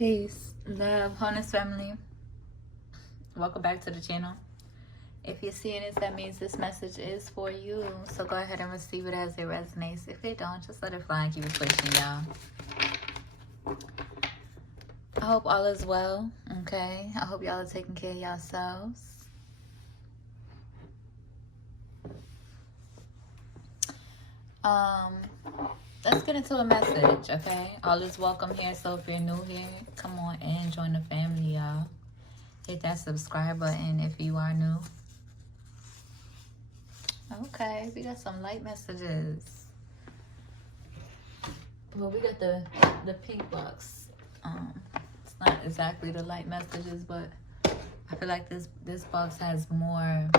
Peace, love, wholeness family. Welcome back to the channel. If you're seeing this, that means this message is for you. So go ahead and receive it as it resonates. If it don't, just let it fly and keep it pushing, y'all. I hope all is well, okay? I hope y'all are taking care of yourselves. Let's get into a message, okay? All is welcome here, so if you're new here, come on in, join the family, y'all. Hit that subscribe button if you are new. Okay, we got some light messages. Well, we got the pink box. It's not exactly the light messages, but I feel like this box has more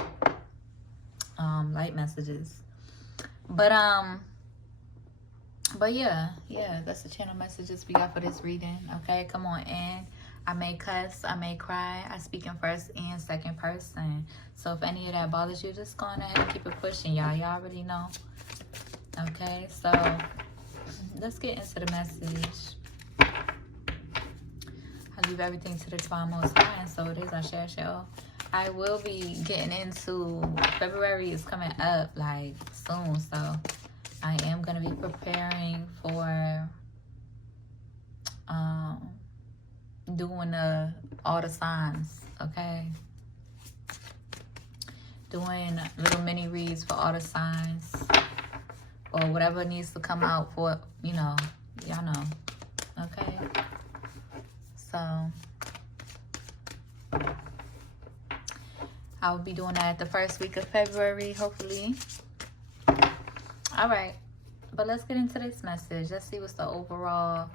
light messages. But yeah, that's the channel messages we got for this reading. Okay, come on in. I may cuss, I may cry. I speak in first and second person. So if any of that bothers you, just go on ahead and keep it pushing, y'all. Y'all already know. Okay, so let's get into the message. I leave everything to the Divine Most High, and so it is. I share. I will be getting into February is coming up like soon, so I am going to be preparing for doing all the signs, okay? Doing little mini reads for all the signs or whatever needs to come out for, y'all know, okay? So I'll be doing that the first week of February, hopefully. All right, but let's get into this message. Let's see what's the overall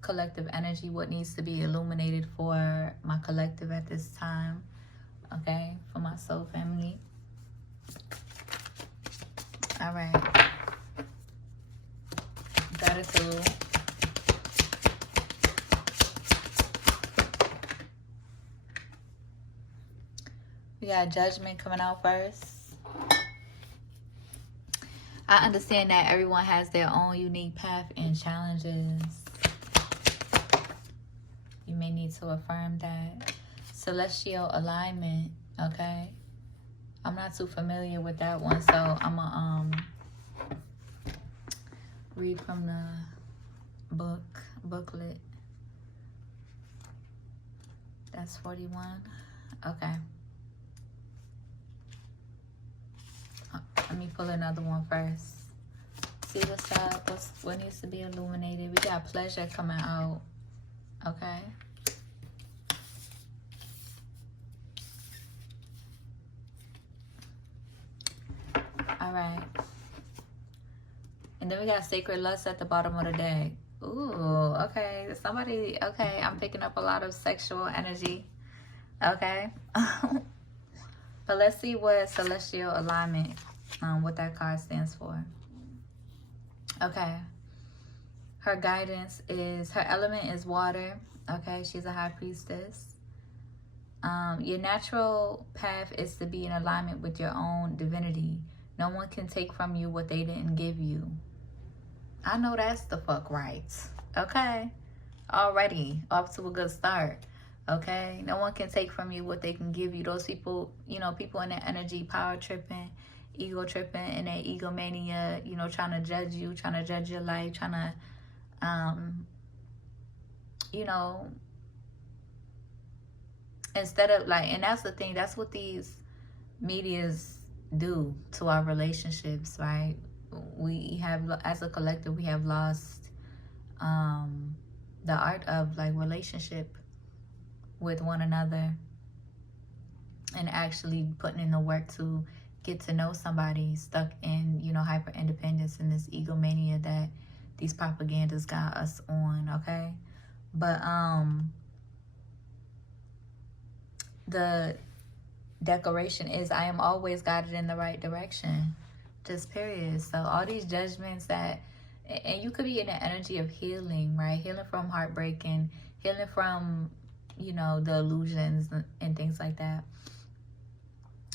collective energy, what needs to be illuminated for my collective at this time, okay, for my soul family. All right, gratitude. We got judgment coming out first. I understand that everyone has their own unique path and challenges. You may need to affirm that. Celestial alignment, okay? I'm not too familiar with that one, so I'm going to read from the booklet. That's 41. Okay. Let me pull another one first. See what's up, what needs to be illuminated. We got pleasure coming out, okay? All right. And then we got sacred lust at the bottom of the deck. Ooh, okay. Somebody, okay, I'm picking up a lot of sexual energy, okay? But let's see what celestial alignment, what that card stands for. Okay. Her guidance is, her element is water. Okay, she's a high priestess. Your natural path is to be in alignment with your own divinity. No one can take from you what they didn't give you. I know that's the fuck right. Okay. Already off to a good start. Okay. No one can take from you what they can give you. Those people, people in their energy, power tripping, ego tripping, and their egomania, trying to judge you, trying to judge your life, trying to, instead of like, and that's the thing, that's what these medias do to our relationships, right? We have, as a collective, we have lost the art of like relationship with one another and actually putting in the work to get to know somebody, stuck in, hyper independence and this egomania that these propagandas got us on, okay? But the declaration is, I am always guided in the right direction, just period. So all these judgments that, and you could be in the energy of healing, right? Healing from heartbreak and healing from, the illusions and things like that.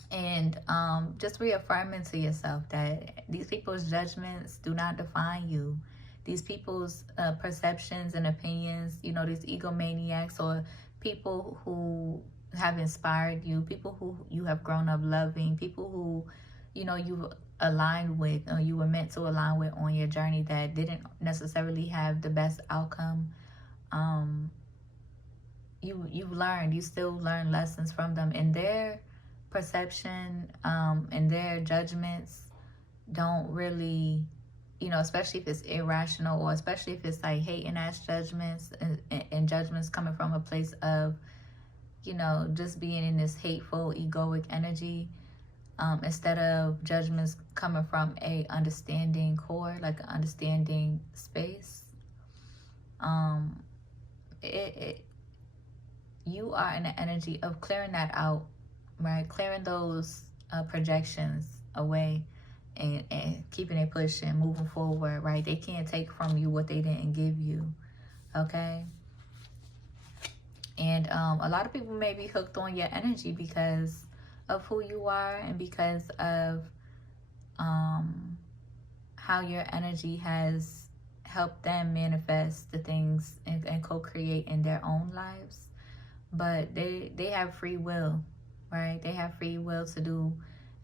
And just reaffirming to yourself that these people's judgments do not define you. these people's perceptions and opinions, you know, these egomaniacs or people who have inspired you, people who you have grown up loving, people who, you know, you've aligned with, or you were meant to align with on your journey that didn't necessarily have the best outcome. You've learned, you still learn lessons from them, and their perception and their judgments don't really, you know, especially if it's irrational, or especially if it's like hating ass judgments and judgments coming from a place of, you know, just being in this hateful, egoic energy, instead of judgments coming from a understanding core, like an understanding space. You are in the energy of clearing that out, right? Clearing those projections away, and keeping it pushing, moving forward, right? They can't take from you what they didn't give you, okay? And a lot of people may be hooked on your energy because of who you are, and because of how your energy has helped them manifest the things and co-create in their own lives. But they have free will, right? They have free will to do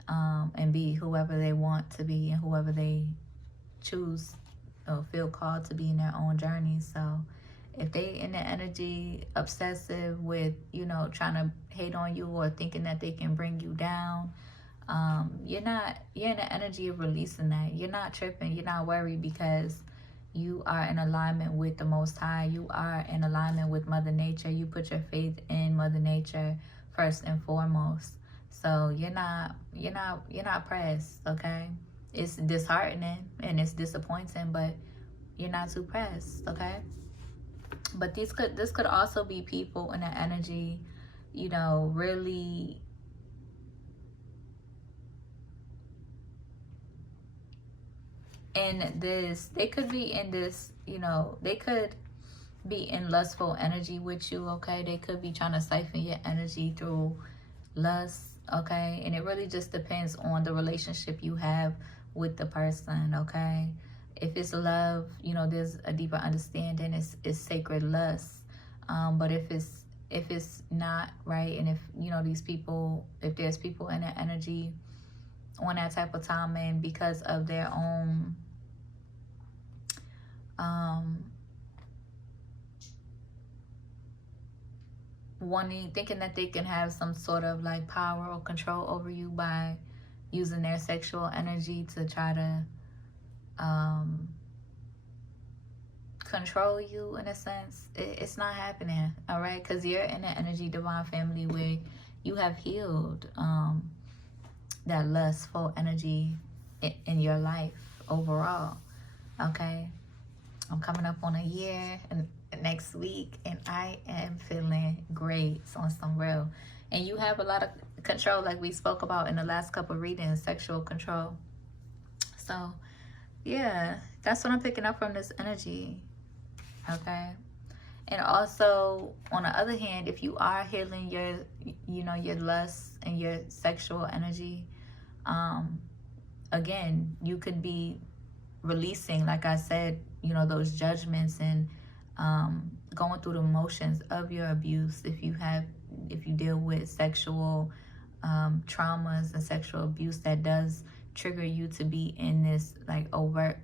and be whoever they want to be, and whoever they choose or feel called to be in their own journey. So if they in the energy obsessive with, you know, trying to hate on you or thinking that they can bring you down, you're in the energy of releasing that. You're not tripping, you're not worried, because you are in alignment with the Most High. You are in alignment with Mother Nature. You put your faith in Mother Nature first and foremost. So you're not pressed, okay? It's disheartening and it's disappointing, but you're not too pressed, okay? But this could also be people in the energy, you know, really in this. They could be in this, you know, they could be in lustful energy with you, okay? They could be trying to siphon your energy through lust, okay? And it really just depends on the relationship you have with the person, okay? If it's love, you know, there's a deeper understanding. It's sacred lust. But if it's not, right, and if, you know, these people, if there's people in that energy on that type of time, and because of their own thinking that they can have some sort of like power or control over you by using their sexual energy to try to control you, in a sense, it's not happening, all right? Because you're in the energy divine family where you have healed that lustful energy in your life overall, okay? I'm coming up on a year and next week, and I am feeling great on some real. And you have a lot of control, like we spoke about in the last couple of readings, sexual control. So yeah, that's what I'm picking up from this energy, okay? And also, on the other hand, if you are healing your, you know, your lust and your sexual energy, again, you could be releasing, like I said, you know, those judgments and going through the motions of your abuse. If you deal with sexual traumas and sexual abuse, that does trigger you to be in this like overt,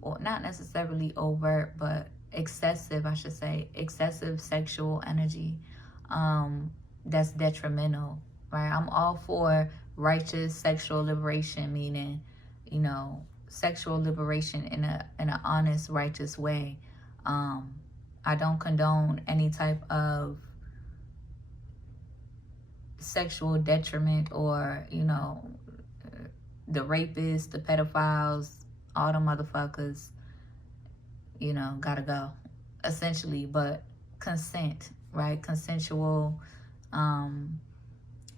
or not necessarily overt, but excessive, I should say, excessive sexual energy that's detrimental, right? I'm all for righteous sexual liberation, meaning, you know, sexual liberation in an honest, righteous way. I don't condone any type of sexual detriment, or, you know, the rapists, the pedophiles, all the motherfuckers, you know, gotta go, essentially. But consent, right? Consensual,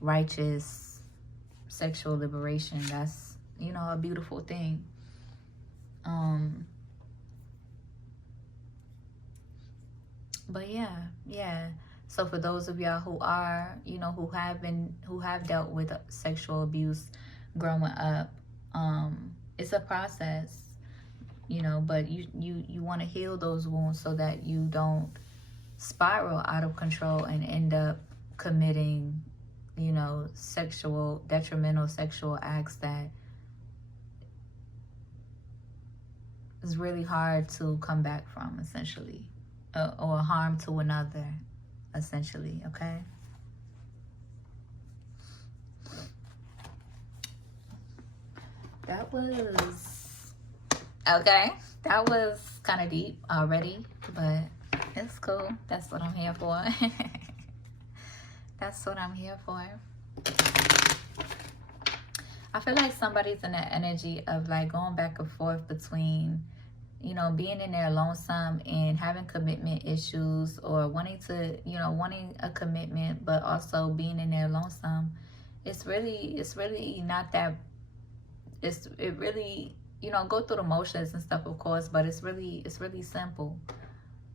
righteous sexual liberation, that's, you know, a beautiful thing. But yeah. So for those of y'all who are, you know, who have dealt with sexual abuse growing up, it's a process. you know, but you want to heal those wounds so that you don't spiral out of control and end up committing, you know, detrimental sexual acts that is really hard to come back from, essentially, or harm to another, essentially. Okay. That was okay. That was kind of deep already, but it's cool. That's what I'm here for. That's what I'm here for. I feel like somebody's in the energy of like going back and forth between, you know, being in there lonesome and having commitment issues, or wanting to, you know, wanting a commitment, but also being in there lonesome. It's really not that, it really, you know, go through the motions and stuff, of course, but it's really simple.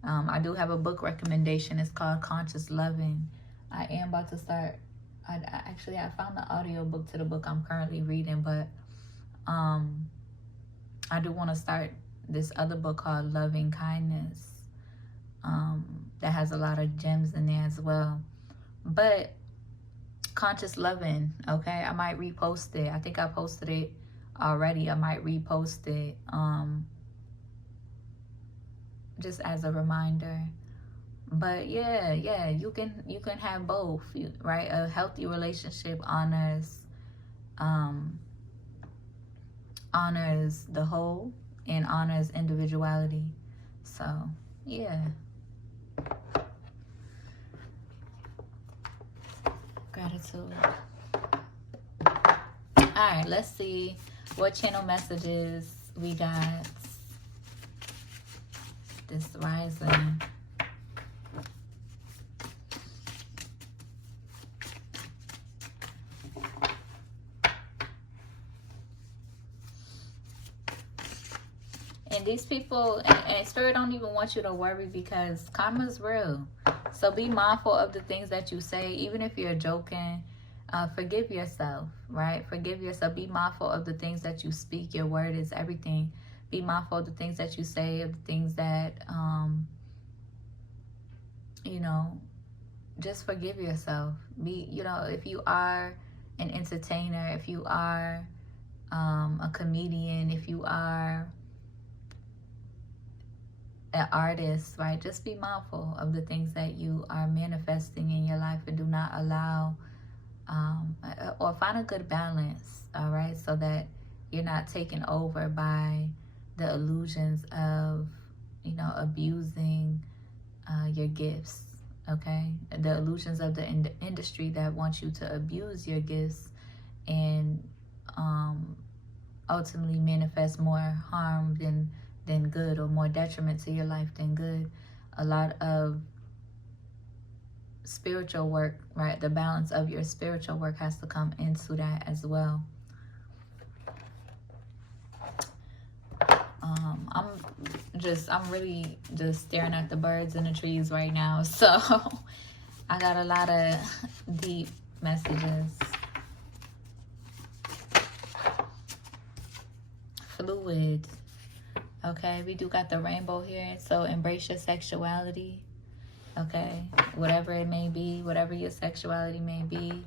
I do have a book recommendation. It's called Conscious Loving. I am about to start. I found the audio book to the book I'm currently reading, but I do want to start this other book called Loving Kindness, that has a lot of gems in there as well. But Conscious Loving, okay, I might repost it. I think I posted it already. I might repost it, just as a reminder. But yeah, you can have both, right? A healthy relationship honors the whole and honors individuality. So yeah. Gratitude. All right, let's see what channel messages we got this rising. And these people, and Spirit don't even want you to worry, because karma's real. So be mindful of the things that you say, even if you're joking. Forgive yourself, right? Forgive yourself. Be mindful of the things that you speak. Your word is everything. Be mindful of the things that you say, of the things that, you know, just forgive yourself. Be, you know, if you are an entertainer, if you are a comedian, if you are an artist, right? Just be mindful of the things that you are manifesting in your life, and do not allow, or find a good balance, all right? So that you're not taken over by the illusions of, you know, abusing your gifts, okay? The illusions of the industry that wants you to abuse your gifts and ultimately manifest more harm than good, or more detriment to your life than good. A lot of spiritual work, right? The balance of your spiritual work has to come into that as well. I'm really just staring at the birds and the trees right now. So I got a lot of deep messages. Fluid. Okay, we do got the rainbow here. So embrace your sexuality. Okay, whatever it may be, whatever your sexuality may be,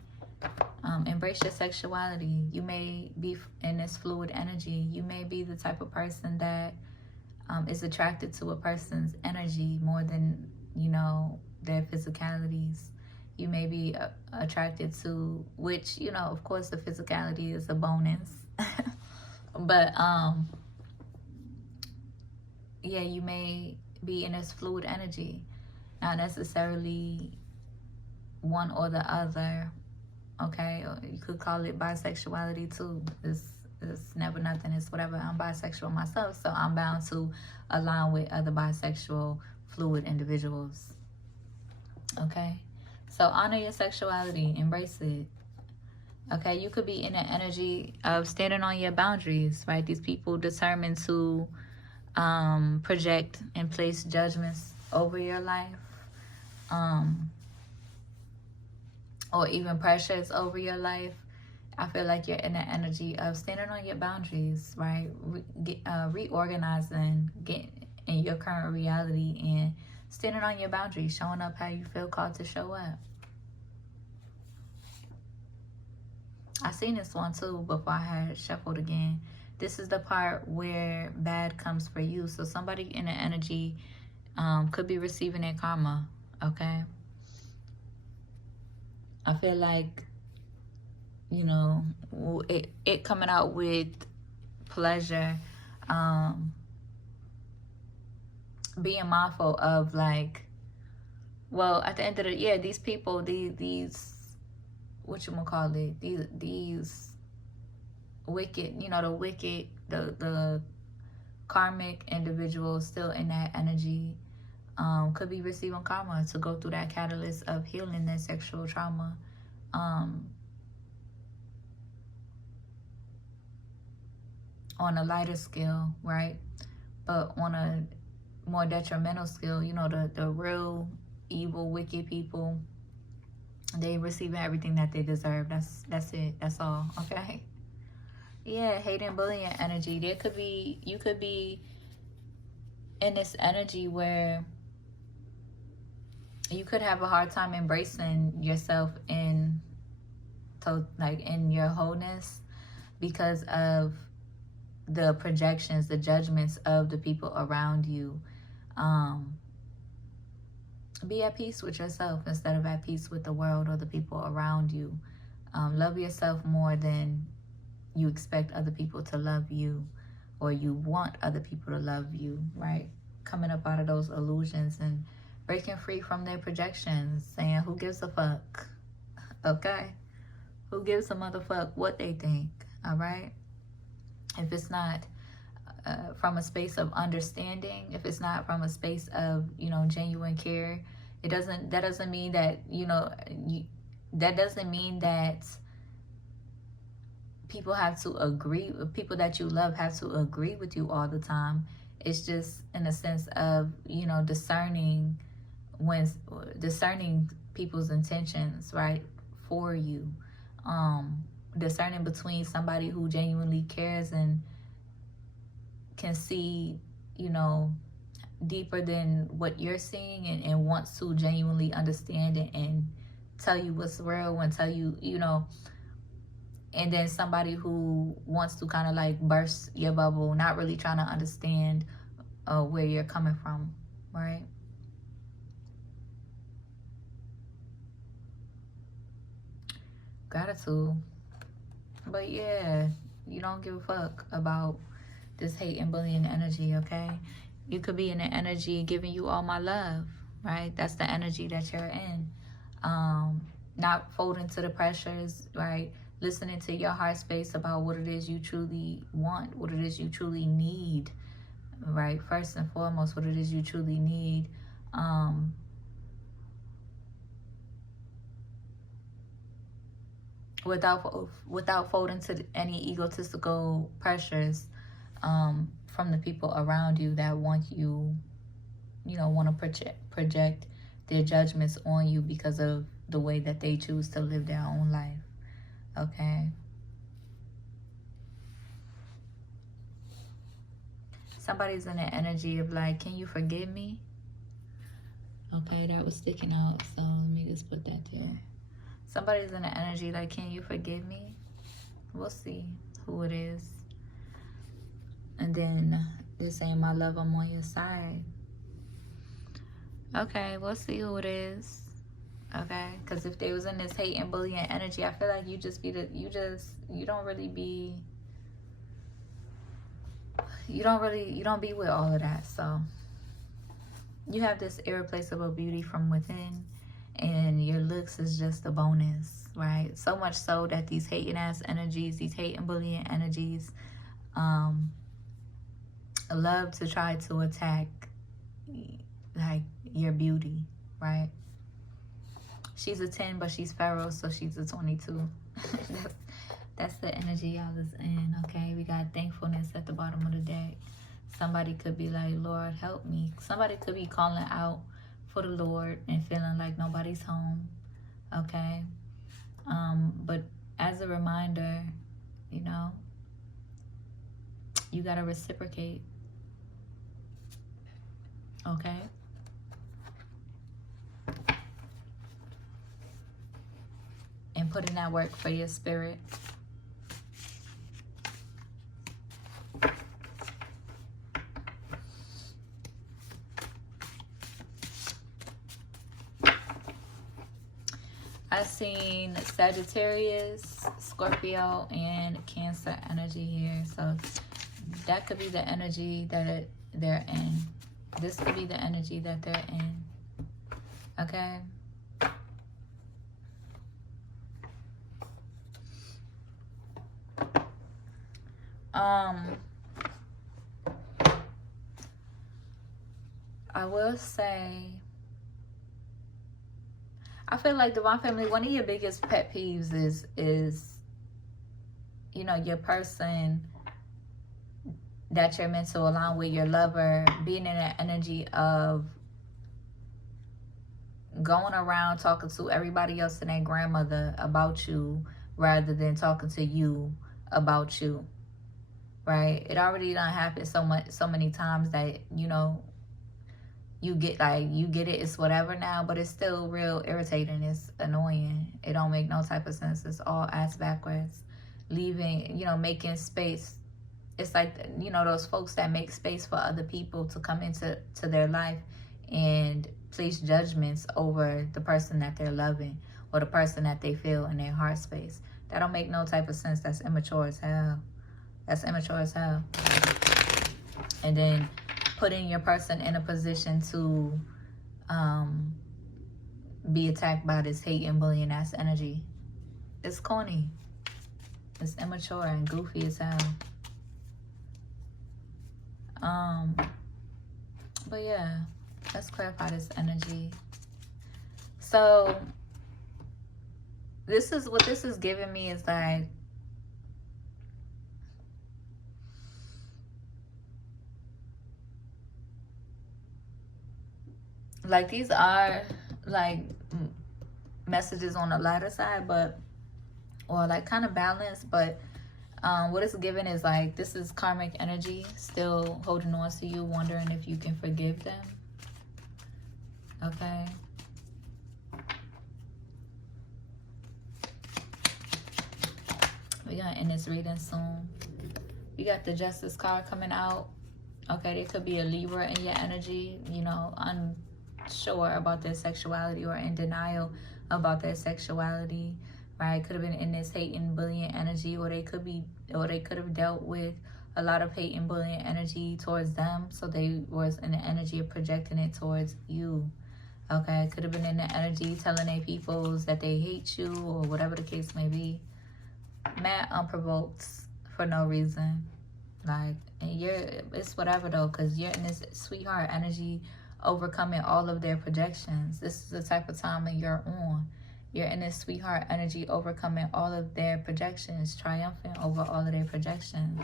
embrace your sexuality. You may be in this fluid energy. You may be the type of person that is attracted to a person's energy more than, you know, their physicalities. You may be attracted to, which, you know, of course the physicality is a bonus. But yeah, you may be in this fluid energy. Not necessarily one or the other, okay? Or you could call it bisexuality too. It's never nothing. It's whatever. I'm bisexual myself, so I'm bound to align with other bisexual, fluid individuals, okay? So honor your sexuality. Embrace it, okay? You could be in the energy of standing on your boundaries, right? These people determined to project and place judgments over your life, or even pressures over your life I feel like you're in the energy of standing on your boundaries, right? Reorganizing, getting in your current reality and standing on your boundaries, showing up how you feel called to show up. I seen this one too before I had it shuffled again. This is the part where bad comes for you. So somebody in the energy could be receiving their karma, okay? I feel like, you know, it coming out with pleasure, being mindful of like, well, at the end of the year, these people, these what you gonna call it, these wicked, you know, the wicked, the karmic individuals still in that energy, could be receiving karma to go through that catalyst of healing their sexual trauma. On a lighter scale, right? But on a more detrimental scale, you know, the real evil, wicked people, they receiving everything that they deserve. That's it. That's all. Okay. Yeah, hate and bullying energy. You could be in this energy where you could have a hard time embracing yourself in your wholeness because of the projections, the judgments of the people around you. Be at peace with yourself instead of at peace with the world or the people around you. Love yourself more than you expect other people to love you, or you want other people to love you, right? Coming up out of those illusions and breaking free from their projections, saying, who gives a fuck? Okay? Who gives a motherfuck what they think? All right? If it's not from a space of understanding, if it's not from a space of, you know, genuine care, that doesn't mean that, you know, that doesn't mean that people have to agree, people that you love have to agree with you all the time. It's just in a sense of, you know, discerning people's intentions, right, for you. Discerning between somebody who genuinely cares and can see, you know, deeper than what you're seeing, and wants to genuinely understand and tell you what's real and tell you, you know, and then somebody who wants to kind of like burst your bubble, not really trying to understand where you're coming from, right? Gratitude. But yeah, you don't give a fuck about this hate and bullying energy, okay? You could be in the energy giving you all my love, right? That's the energy that you're in. Not folding to the pressures, right? Listening to your heart space about what it is you truly want, what it is you truly need, right? First and foremost, what it is you truly need. Without folding to any egotistical pressures from the people around you that want you, you know, want to project their judgments on you because of the way that they choose to live their own life. Okay. Somebody's in the energy of like, can you forgive me? Okay, that was sticking out, so let me just put that there. Somebody's in the energy like, can you forgive me? We'll see who it is. And then they're saying, my love, I'm on your side. Okay, we'll see who it is. Okay, because if they was in this hate and bullying energy, I feel like you don't be with all of that. So you have this irreplaceable beauty from within, and your looks is just a bonus, right? So much so that these hating ass energies, these hate and bullying energies, love to try to attack like your beauty, right? She's a 10, but she's Pharaoh, so she's a 22. That's the energy y'all is in, okay? We got thankfulness at the bottom of the deck. Somebody could be like, Lord, help me. Somebody could be calling out for the Lord and feeling like nobody's home, okay? But as a reminder, you know, you got to reciprocate. Okay? And put in that work for your spirit. I've seen Sagittarius, Scorpio, and Cancer energy here. So that could be the energy that they're in. This could be the energy that they're in. Okay? I will say, I feel like Divine Family, one of your biggest pet peeves is you know, your person that you're meant to align with, your lover, being in that energy of going around talking to everybody else and their grandmother about you rather than talking to you about you, right? It already done happened so many times that, you know, you get it, it's whatever now, but it's still real irritating. It's annoying. It don't make no type of sense. It's all ass backwards. Leaving, you know, making space. It's like, you know, those folks that make space for other people to come into their life and place judgments over the person that they're loving or the person that they feel in their heart space. That don't make no type of sense. That's immature as hell. That's immature as hell. And then putting your person in a position to be attacked by this hate and bullying ass energy. It's corny. It's immature and goofy as hell. But yeah, let's clarify this energy. So this is what this is giving me is like these are like messages on the lighter side, but or like kind of balanced, but what it's given is like, this is karmic energy still holding on to you, wondering if you can forgive them. Okay. We're gonna end this reading soon. You got the Justice card coming out. Okay, there could be a Libra in your energy, you know, unsure about their sexuality or in denial about their sexuality, right? Could have been in this hate and bullying energy, or they could have dealt with a lot of hate and bullying energy towards them, so they was in the energy of projecting it towards you. Okay, could have been in the energy telling their peoples that they hate you or whatever the case may be. Mad unprovoked for no reason. Like, and it's whatever though, because you're in this sweetheart energy, overcoming all of their projections. This is the type of time that you're on. You're in this sweetheart energy, overcoming all of their projections, triumphant over all of their projections.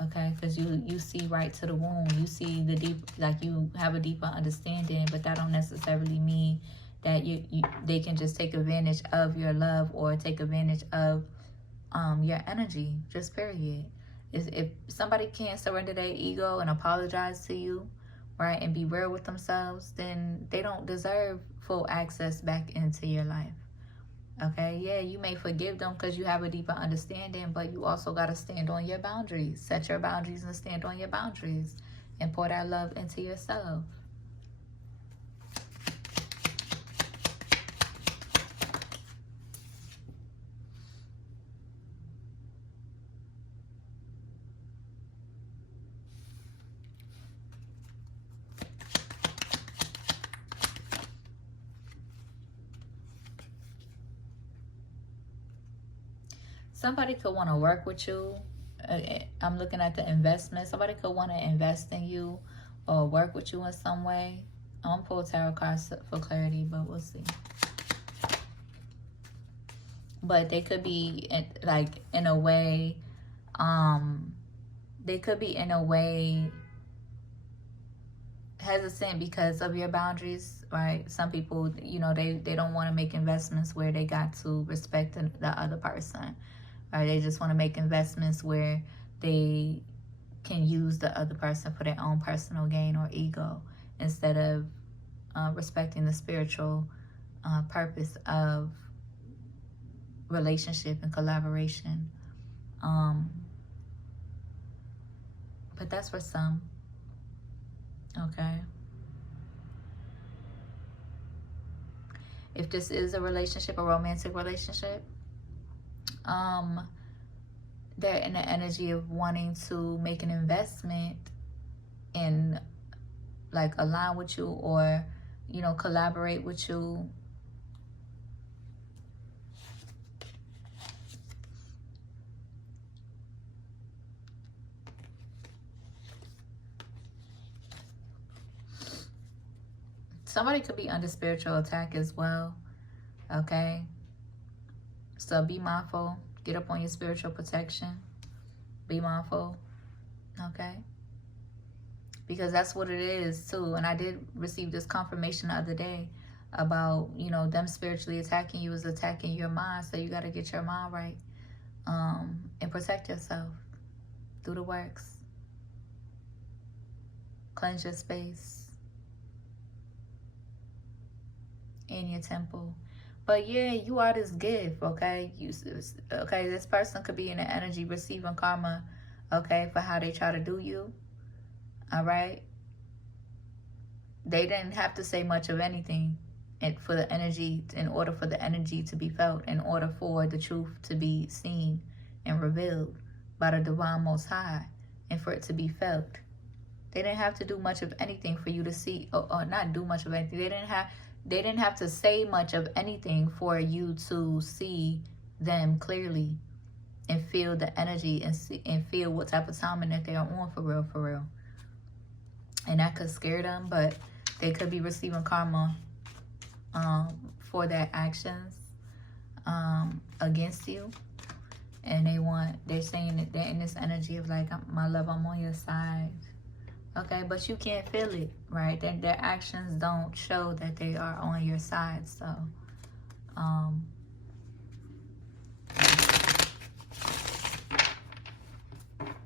Okay, because you see right to the wound. You see the deep, like you have a deeper understanding, but that don't necessarily mean that they can just take advantage of your love or take advantage of your energy. Just period. If somebody can't surrender their ego and apologize to you, right, and be real with themselves, then they don't deserve full access back into your life. Okay, yeah, you may forgive them because you have a deeper understanding, but you also got to stand on your boundaries. Set your boundaries and stand on your boundaries and pour that love into yourself. Somebody could want to work with you. I'm looking at the investment. Somebody could want to invest in you or work with you in some way. I'm going to pull tarot cards for clarity, but we'll see. But they could be in a way, they could be in a way hesitant because of your boundaries, right? Some people, you know, they don't want to make investments where they got to respect the other person, right? They just want to make investments where they can use the other person for their own personal gain or ego, instead of respecting the spiritual purpose of relationship and collaboration. But that's for some. Okay. If this is a relationship, a romantic relationship, they're in the energy of wanting to make an investment and like align with you, or, you know, collaborate with you. Somebody could be under spiritual attack as well. Okay. So be mindful. Get up on your spiritual protection. Be mindful. Okay. Because that's what it is too. And I did receive this confirmation the other day about, you know, them spiritually attacking you is attacking your mind. So you got to get your mind right. And protect yourself. Do the works. Cleanse your space. In your temple. But yeah, you are this gift, okay? Okay, this person could be in the energy receiving karma, okay, for how they try to do you. All right? They didn't have to say much of anything for the energy, in order for the energy to be felt, in order for the truth to be seen and revealed by the divine Most High, and for it to be felt. They didn't have to do much of anything for you to see, or not do much of anything. They didn't have to say much of anything for you to see them clearly and feel the energy and feel what type of timing that they're on, for real, for real. And that could scare them, but they could be receiving karma for their actions against you. And they're saying that they're in this energy of like, my love, I'm on your side. Okay, but you can't feel it, right? Their actions don't show that they are on your side. So,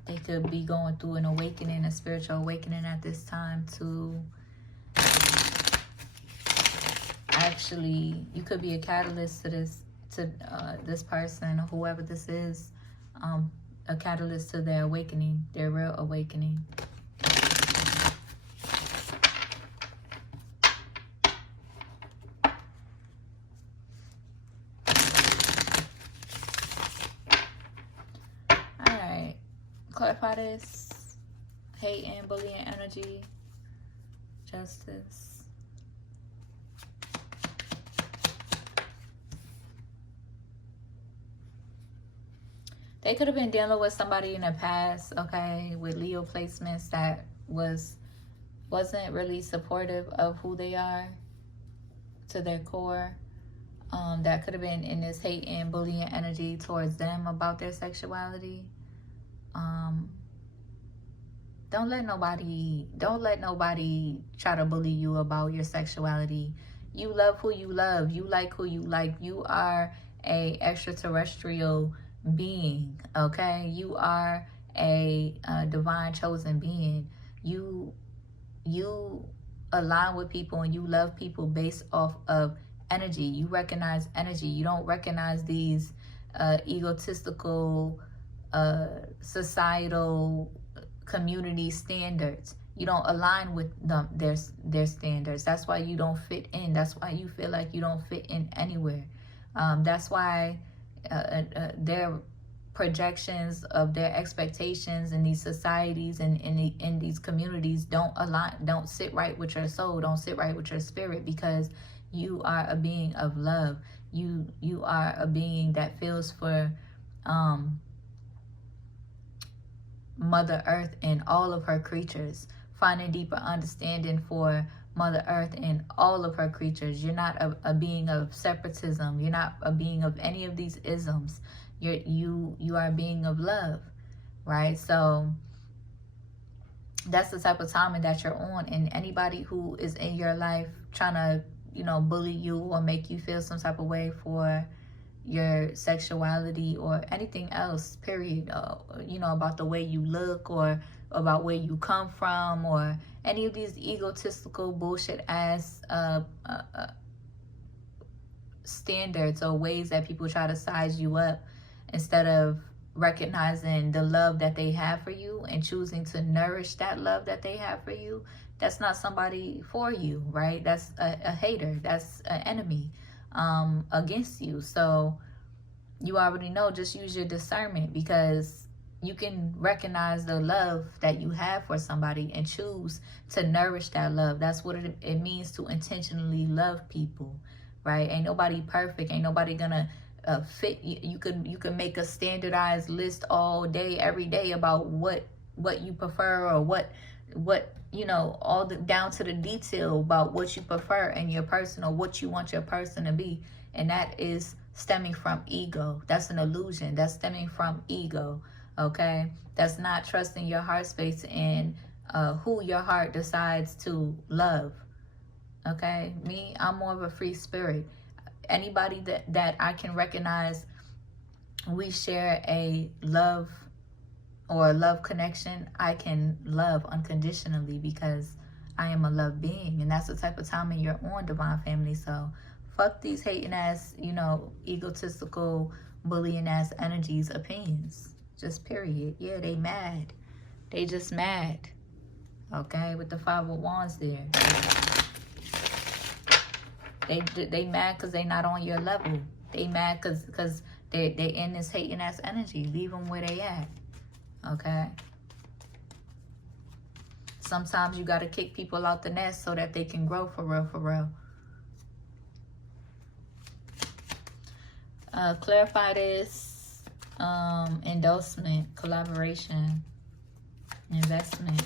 they could be going through an awakening, a spiritual awakening at this time to actually, you could be a catalyst to this person, or whoever this is, a catalyst to their awakening, their real awakening. Clarify this. Hate and bullying energy. Justice. They could have been dealing with somebody in the past, okay, with Leo placements that wasn't really supportive of who they are to their core. That could have been in this hate and bullying energy towards them about their sexuality. Don't let nobody try to bully you about your sexuality. You love who you love. You like who you like. You are a extraterrestrial being, okay? You are a divine chosen being. You align with people and you love people based off of energy. You recognize energy. You don't recognize these egotistical societal community standards. You don't align with them, their standards. That's why you don't fit in. That's why you feel like you don't fit in anywhere. That's why their projections of their expectations in these societies and in these communities don't sit right with your soul, don't sit right with your spirit, because you are a being of love. You are a being that feels for Mother Earth and all of her creatures, finding deeper understanding for Mother Earth and all of her creatures. You're not a being of separatism. You're not a being of any of these isms. You are a being of love, right? So That's the type of timing that you're on. And anybody who is in your life trying to, you know, bully you or make you feel some type of way for your sexuality or anything else, period, you know, about the way you look or about where you come from or any of these egotistical bullshit ass standards or ways that people try to size you up, instead of recognizing the love that they have for you and choosing to nourish that love that they have for you. That's not somebody for you, right? That's a hater. That's an enemy against you. So you already know, just use your discernment, because you can recognize the love that you have for somebody and choose to nourish that love. That's what it means to intentionally love people, right? Ain't nobody perfect. Ain't nobody gonna fit. You can make a standardized list all day, every day about what you prefer or what you know, all the down to the detail about what you prefer in your person or what you want your person to be. And that is stemming from ego. That's an illusion. That's stemming from ego. Okay, that's not trusting your heart space and who your heart decides to love. Okay, me, I'm more of a free spirit. Anybody that I can recognize we share a love or a love connection, I can love unconditionally, because I am a love being. And that's the type of timing you're on, divine family. So fuck these hating ass, you know, egotistical, bullying ass energies, opinions. Just period. Yeah, they mad. They just mad. Okay, with the 5 of Wands there. They mad because they not on your level. They mad because they in this hating ass energy. Leave them where they at. Okay. Sometimes you got to kick people out the nest so that they can grow for real, for real. Clarify this. Endorsement, collaboration, investment.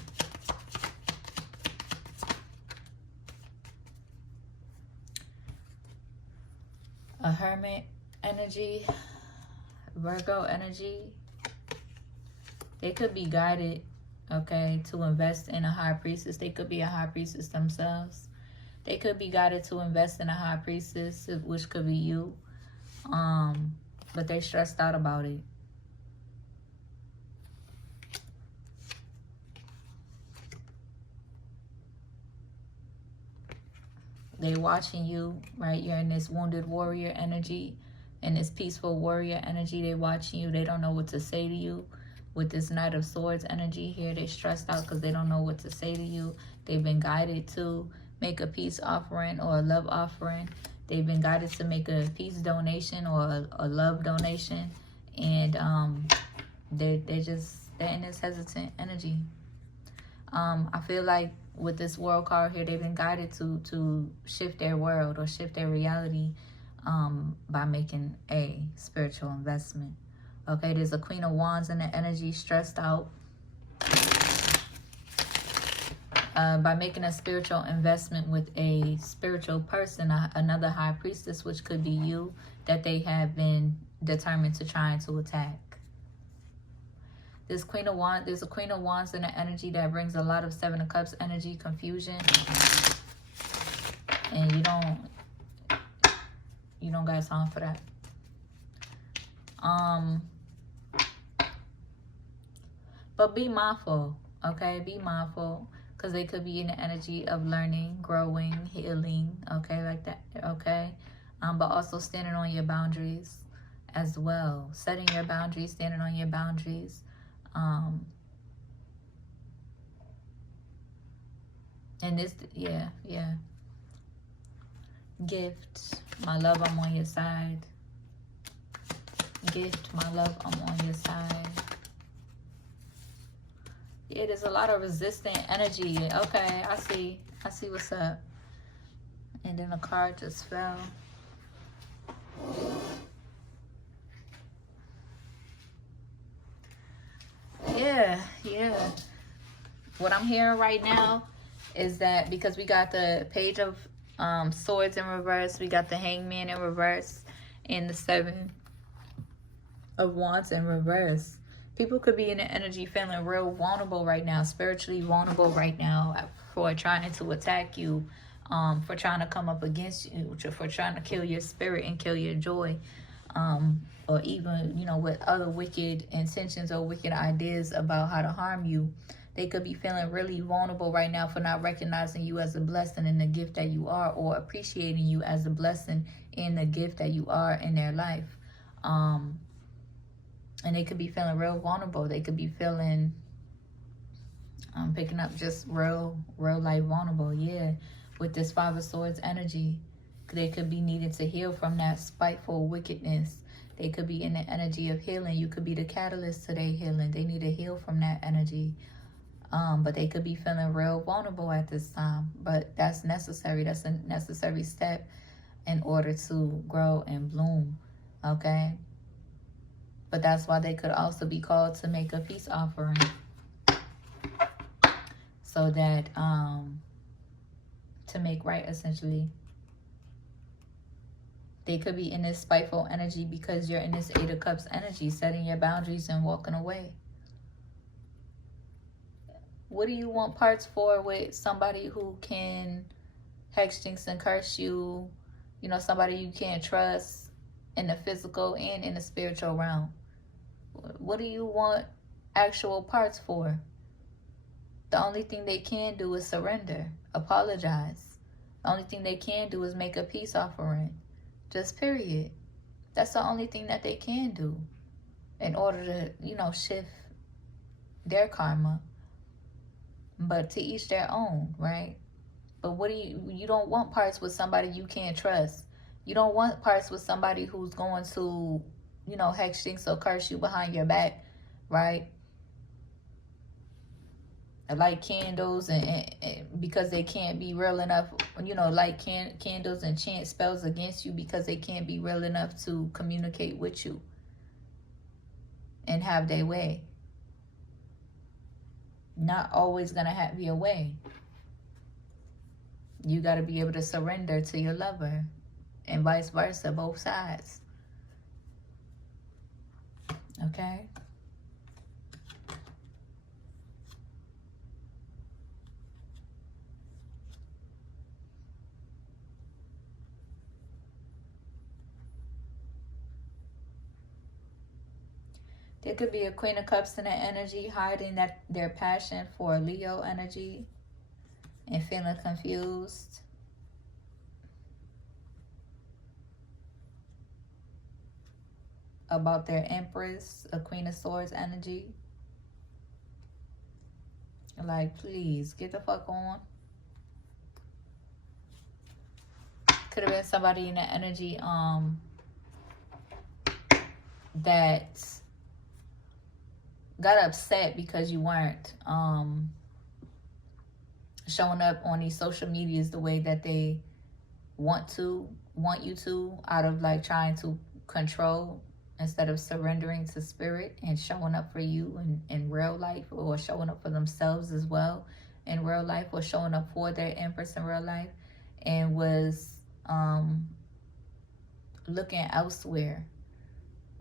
A Hermit energy, Virgo energy. They could be guided, okay, to invest in a High Priestess. They could be a High Priestess themselves. They could be guided to invest in a High Priestess, which could be you. But they stressed out about it. They watching you, right? You're in this wounded warrior energy, in this peaceful warrior energy. They watching you. They don't know what to say to you. With this Knight of Swords energy here, they stressed out because they don't know what to say to you. They've been guided to make a peace offering or a love offering. They've been guided to make a peace donation or a love donation. And they're in this hesitant energy. I feel like with this World card here, they've been guided to shift their world or shift their reality by making a spiritual investment. Okay, there's a Queen of Wands in the energy, stressed out. By making a spiritual investment with a spiritual person, another High Priestess, which could be you, that they have been determined to try to attack. This Queen of Wands, there's a Queen of Wands in the energy that brings a lot of 7 of Cups energy, confusion. And you don't got time for that. But be mindful, okay? Be mindful, because they could be in the energy of learning, growing, healing, okay, like that, okay? But also standing on your boundaries as well. Setting your boundaries, standing on your boundaries. And this, yeah. Gift, my love, I'm on your side. Gift, my love, I'm on your side. Yeah, there's a lot of resistant energy. Okay, I see what's up. And then the card just fell. Yeah. What I'm hearing right now is that because we got the Page of Swords in reverse, we got the Hangman in reverse, and the 7 of Wands in reverse. People could be in the energy feeling real vulnerable right now, spiritually vulnerable right now, for trying to attack you, for trying to come up against you, for trying to kill your spirit and kill your joy, or even, you know, with other wicked intentions or wicked ideas about how to harm you. They could be feeling really vulnerable right now for not recognizing you as a blessing and the gift that you are, or appreciating you as a blessing in the gift that you are in their life. And they could be feeling real vulnerable. They could be feeling, picking up just real life vulnerable. Yeah, with this Five of Swords energy, they could be needing to heal from that spiteful wickedness. They could be in the energy of healing. You could be the catalyst to their healing. They need to heal from that energy. But they could be feeling real vulnerable at this time. But that's necessary. That's a necessary step in order to grow and bloom. Okay? But that's why they could also be called to make a peace offering. So that, to make right, essentially. They could be in this spiteful energy because you're in this Eight of Cups energy, setting your boundaries and walking away. What do you want parts for with somebody who can hex, jinx, and curse you? You know, somebody you can't trust in the physical and in the spiritual realm. What do you want actual parts for? The only thing they can do is surrender, apologize. The only thing they can do is make a peace offering. Just period. That's the only thing that they can do in order to, you know, shift their karma. But to each their own, right? But what do you don't want parts with somebody you can't trust. You don't want parts with somebody who's going to, you know, hex, jinx, or curse you behind your back, right? Light candles and because they can't be real enough, you know, light candles and chant spells against you because they can't be real enough to communicate with you and have their way. Not always gonna have your way. You got to be able to surrender to your lover, and vice versa, both sides. Okay? There could be a Queen of Cups in the energy, hiding their passion for Leo energy and feeling confused. About their Empress, a Queen of Swords energy. Like, please, get the fuck on. Could have been somebody in the energy that got upset because you weren't showing up on these social medias the way that they want you to, out of like trying to control instead of surrendering to spirit and showing up for you in real life, or showing up for themselves as well in real life, or showing up for their Empress in real life, and was looking elsewhere,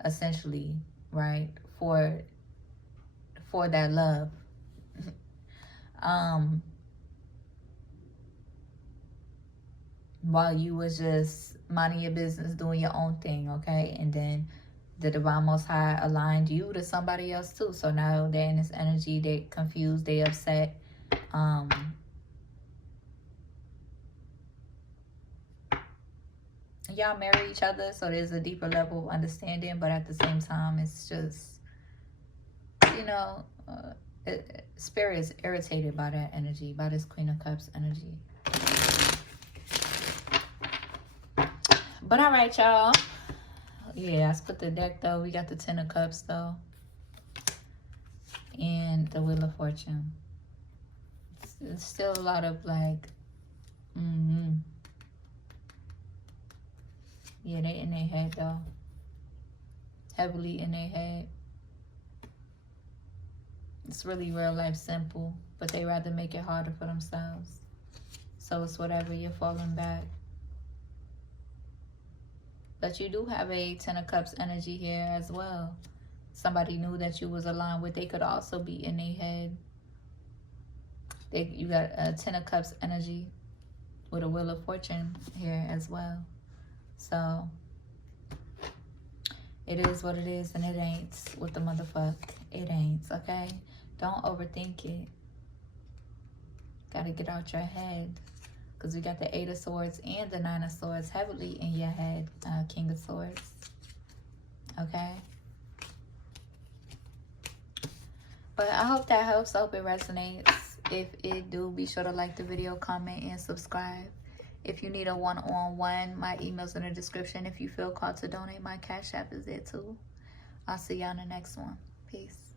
essentially, right, for that love. While you was just minding your business, doing your own thing, okay? And then the Divine Most High aligned you to somebody else too. So now they're in this energy, they confused, they upset. Y'all marry each other, so there's a deeper level of understanding, but at the same time, it's just, you know, spirit is irritated by that energy, by this Queen of Cups energy. But all right, y'all. Yeah, I split the deck, though. We got the Ten of Cups, though. And the Wheel of Fortune. It's still a lot of, like, yeah, they in their head, though. Heavily in their head. It's really real life simple, but they rather make it harder for themselves. So it's whatever, you're falling back. But you do have a Ten of Cups energy here as well. somebody knew that you was aligned with. They could also be in their head. You got a 10 of Cups energy with a Wheel of Fortune here as well. So it is what it is, and it ain't what the motherfuck. It ain't, okay? Don't overthink it. Gotta get out your head. Because we got the 8 of Swords and the 9 of Swords heavily in your head, King of Swords. Okay? But I hope that helps. I hope it resonates. If it do, be sure to like the video, comment, and subscribe. If you need a one-on-one, my email's in the description. If you feel called to donate, my Cash App is there too. I'll see y'all in the next one. Peace.